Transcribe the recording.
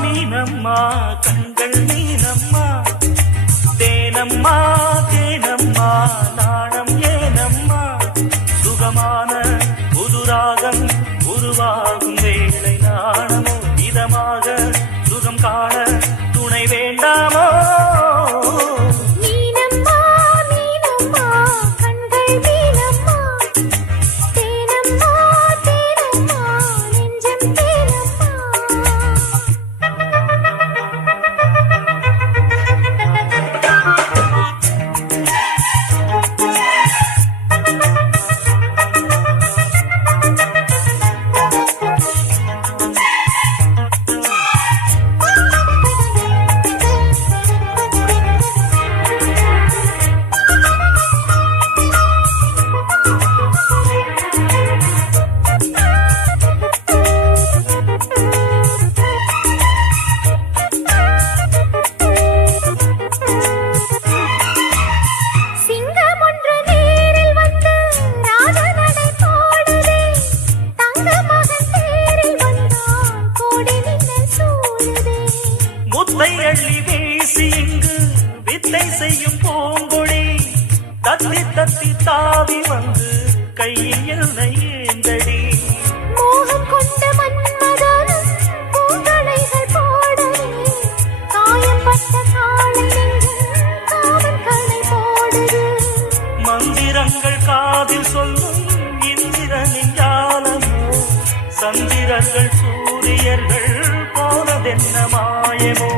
மீனம்மா கண்கள் மீனம்மா தேனம்மா தேனம்மா நாணம் ஏனம்மா சுகமான புதுராகம் உருவாகும் வேளை நாணமோ இதமாக சுகம் காண துணை வேண்டாமோ அள்ளி வீசி இங்கு வித்தை செய்யும் பூங்கொடி தத்தி தத்தி தாவி வந்து கையில் என்னை ஏந்தடி மோகம் கொண்ட மன்மதனும் பூங்களைகள் போடவே காயம்பட்ட காலையெங்கும் காவல்களை போடுது மந்திரங்கள் காதில் சொல்லும் இந்திரனின் ஜாலமோ சந்திரர்கள் சூரியர்கள் போனதென்ன மாயமோ